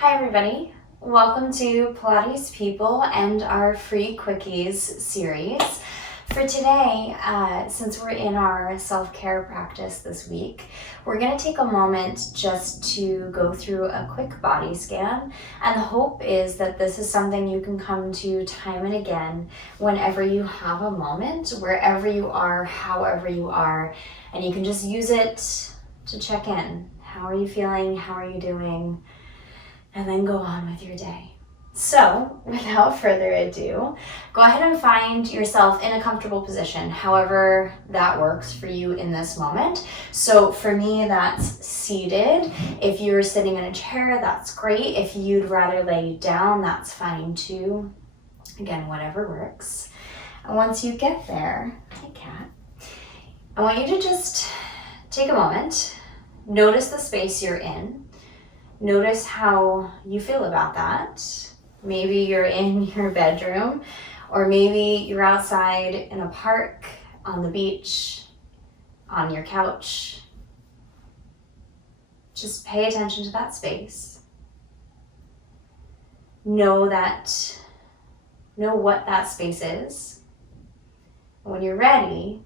Hi everybody, welcome to Pilates People and our free Quickies series. For today, since we're in our self-care practice this week, we're going to take a moment just to go through a quick body scan, and the hope is that this is something you can come to time and again whenever you have a moment, wherever you are, however you are, and you can just use it to check in. How are you feeling? How are you doing? And then go on with your day. So, without further ado, go ahead and find yourself in a comfortable position, however that works for you in this moment. So for me, that's seated. If you're sitting in a chair, that's great. If you'd rather lay down, that's fine too. Again, whatever works. And once you get there, hey cat, I want you to just take a moment, notice the space you're in. Notice how you feel about that. Maybe you're in your bedroom, or maybe you're outside in a park, on the beach, on your couch. Just pay attention to that space. Know what that space is. And when you're ready,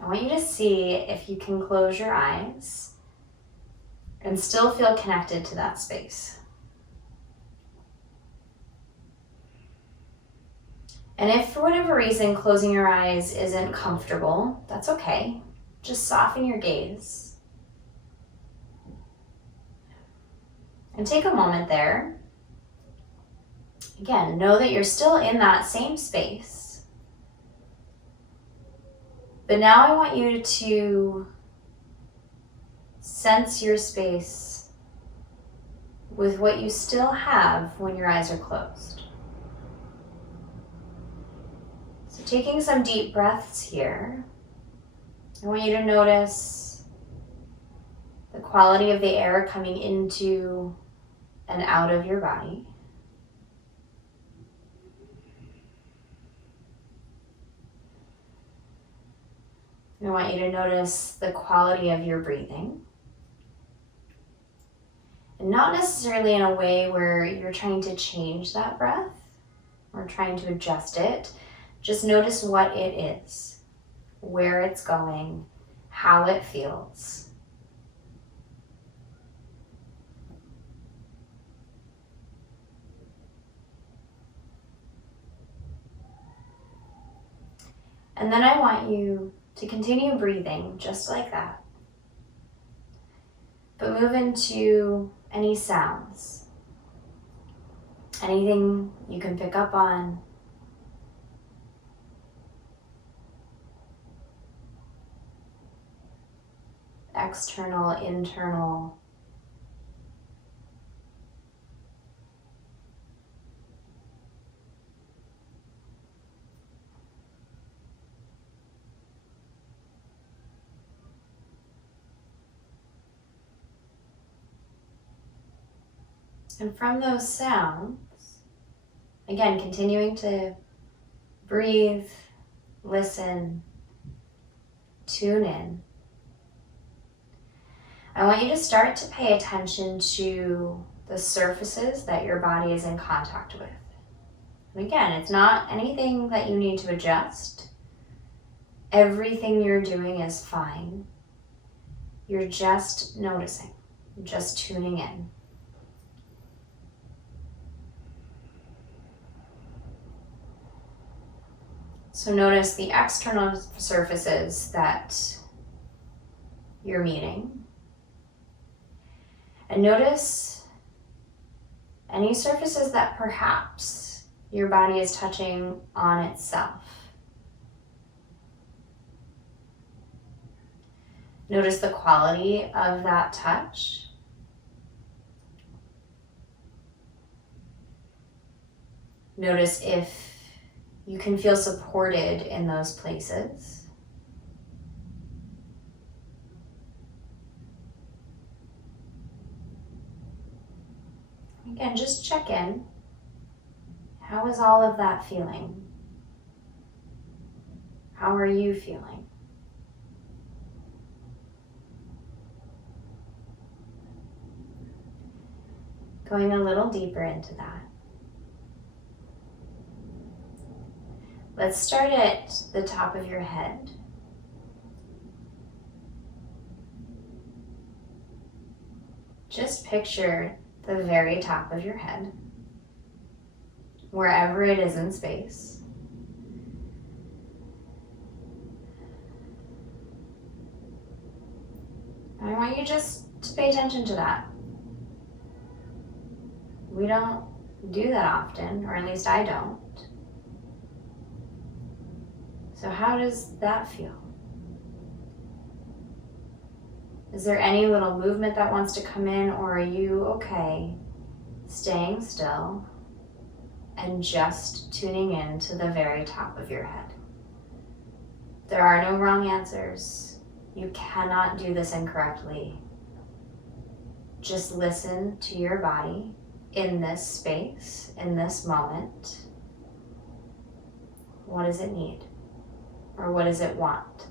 I want you to see if you can close your eyes and still feel connected to that space. And if for whatever reason closing your eyes isn't comfortable, that's okay. Just soften your gaze. And take a moment there. Again, know that you're still in that same space. But now I want you to sense your space with what you still have when your eyes are closed. So taking some deep breaths here, I want you to notice the quality of the air coming into and out of your body. And I want you to notice the quality of your breathing. And not necessarily in a way where you're trying to change that breath or trying to adjust it. Just notice what it is, where it's going, how it feels. And then I want you to continue breathing just like that. But move into any sounds, anything you can pick up on. External, internal. And from those sounds, again, continuing to breathe, listen, tune in. I want you to start to pay attention to the surfaces that your body is in contact with. And again, it's not anything that you need to adjust. Everything you're doing is fine. You're just noticing, just tuning in. So notice the external surfaces that you're meeting. And notice any surfaces that perhaps your body is touching on itself. Notice the quality of that touch. Notice if you can feel supported in those places. Again, just check in. How is all of that feeling? How are you feeling? Going a little deeper into that. Let's start at the top of your head. Just picture the very top of your head, wherever it is in space. I want you just to pay attention to that. We don't do that often, or at least I don't. So how does that feel? Is there any little movement that wants to come in, or are you okay staying still and just tuning in to the very top of your head? There are no wrong answers. You cannot do this incorrectly. Just listen to your body in this space, in this moment. What does it need? Or what does it want?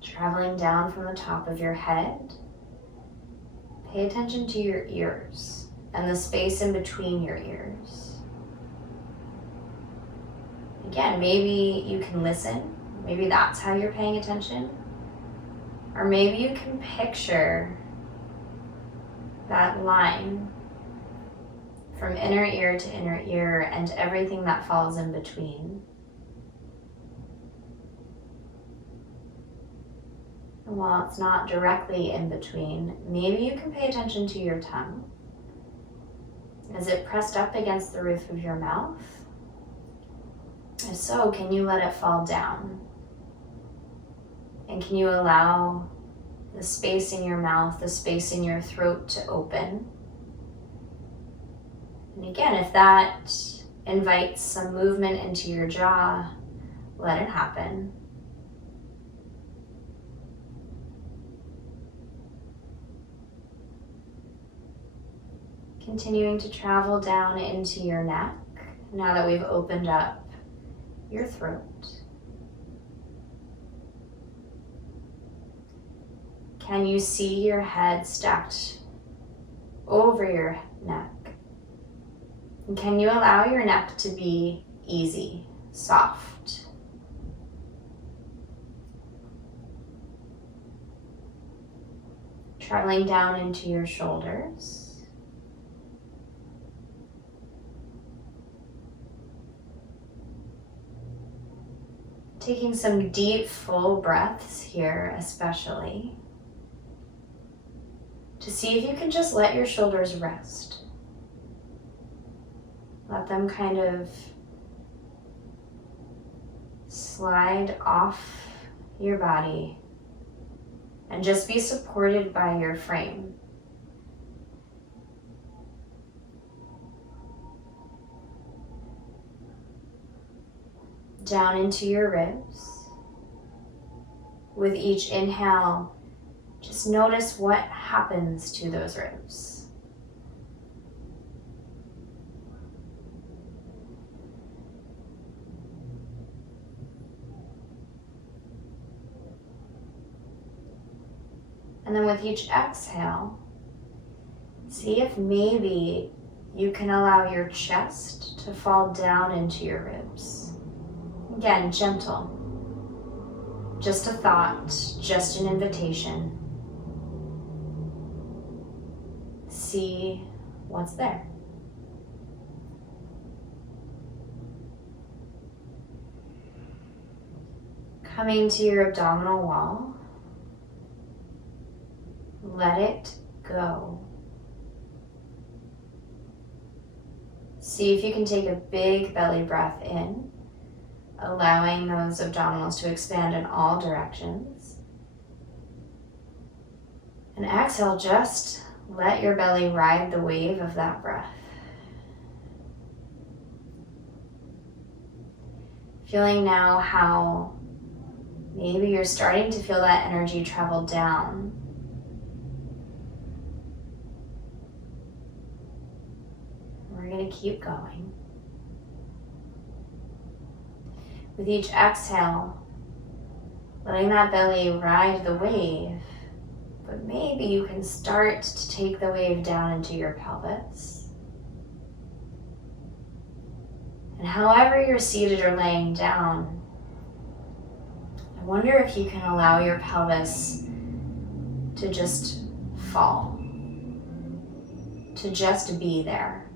Traveling down from the top of your head, pay attention to your ears and the space in between your ears. Again, maybe you can listen. Maybe that's how you're paying attention. Or maybe you can picture that line from inner ear to inner ear and everything that falls in between. And while it's not directly in between, maybe you can pay attention to your tongue. Is it pressed up against the roof of your mouth? If so, can you let it fall down? And can you allow the space in your mouth, the space in your throat to open? And again, if that invites some movement into your jaw, let it happen. Continuing to travel down into your neck, now that we've opened up your throat. Can you see your head stacked over your neck? And can you allow your neck to be easy, soft? Traveling down into your shoulders. Taking some deep, full breaths here, especially, to see if you can just let your shoulders rest. Let them kind of slide off your body and just be supported by your frame. Down into your ribs. With each inhale, just notice what happens to those ribs. And then with each exhale, see if maybe you can allow your chest to fall down into your ribs. Again, gentle. Just a thought, just an invitation. See what's there. Coming to your abdominal wall, let it go. See if you can take a big belly breath in, allowing those abdominals to expand in all directions. And exhale, just let your belly ride the wave of that breath. Feeling now how maybe you're starting to feel that energy travel down. We're going to keep going. With each exhale, letting that belly ride the wave, But maybe you can start to take the wave down into your pelvis. And however you're seated or laying down, I wonder if you can allow your pelvis to just fall, to just be there.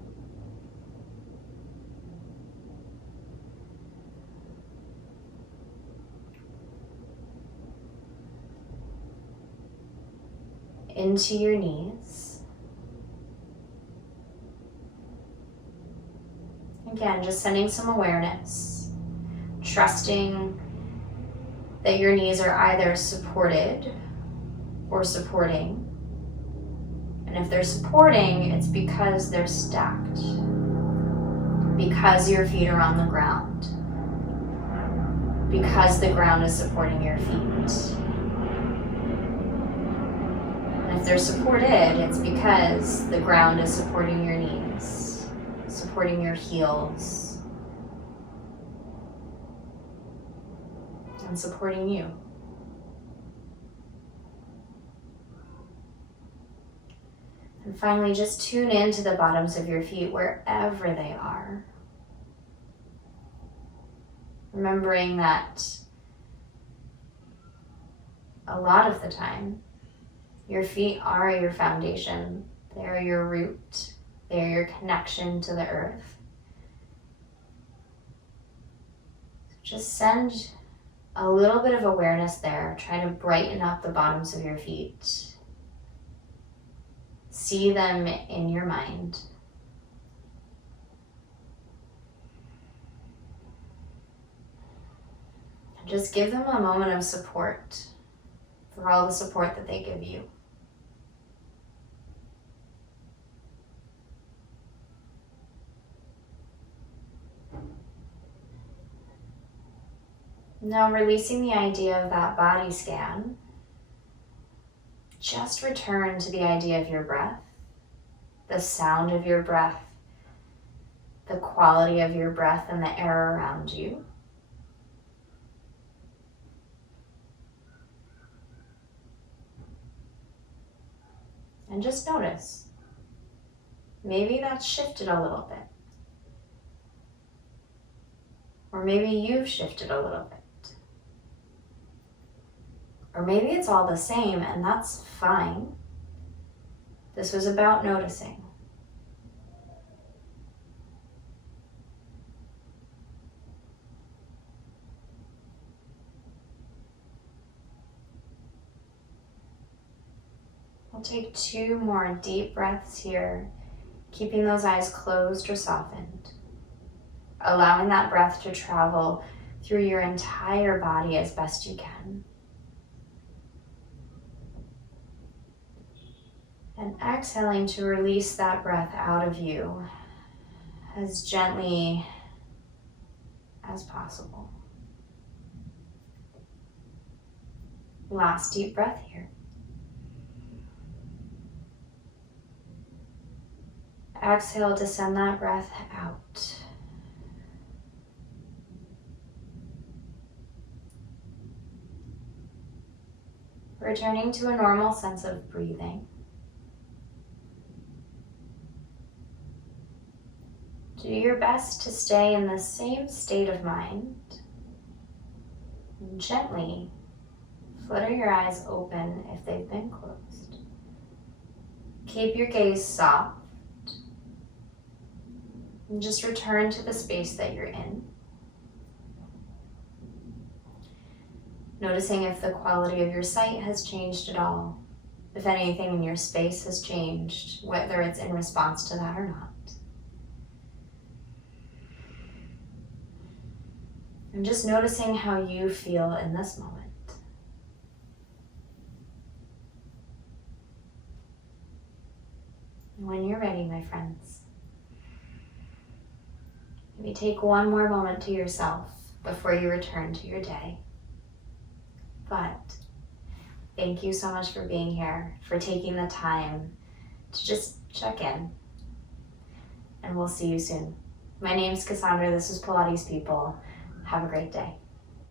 Into your knees. Again, just sending some awareness, trusting that your knees are either supported or supporting. And if they're supporting, it's because they're stacked, because your feet are on the ground, because the ground is supporting your feet. And if they're supported, it's because the ground is supporting your knees, supporting your heels, and supporting you. And finally, just tune into the bottoms of your feet wherever they are. Remembering that a lot of the time, your feet are your foundation. They are your root. They are your connection to the earth. So just send a little bit of awareness there. Try to brighten up the bottoms of your feet. See them in your mind. And just give them a moment of support for all the support that they give you. Now, releasing the idea of that body scan, just return to the idea of your breath, the sound of your breath, the quality of your breath and the air around you. And just notice, maybe that's shifted a little bit. Or maybe you've shifted a little bit. Or maybe it's all the same, and that's fine. This was about noticing. We'll take 2 more deep breaths here, keeping those eyes closed or softened, allowing that breath to travel through your entire body as best you can. And exhaling to release that breath out of you as gently as possible. Last deep breath here. Exhale to send that breath out. Returning to a normal sense of breathing. Do your best to stay in the same state of mind. And gently flutter your eyes open if they've been closed. Keep your gaze soft. And just return to the space that you're in. Noticing if the quality of your sight has changed at all. If anything in your space has changed, whether it's in response to that or not. And just noticing how you feel in this moment. And when you're ready, my friends, maybe take one more moment to yourself before you return to your day. But thank you so much for being here, for taking the time to just check in. And we'll see you soon. My name's Cassandra. This is Pilates People. Have a great day.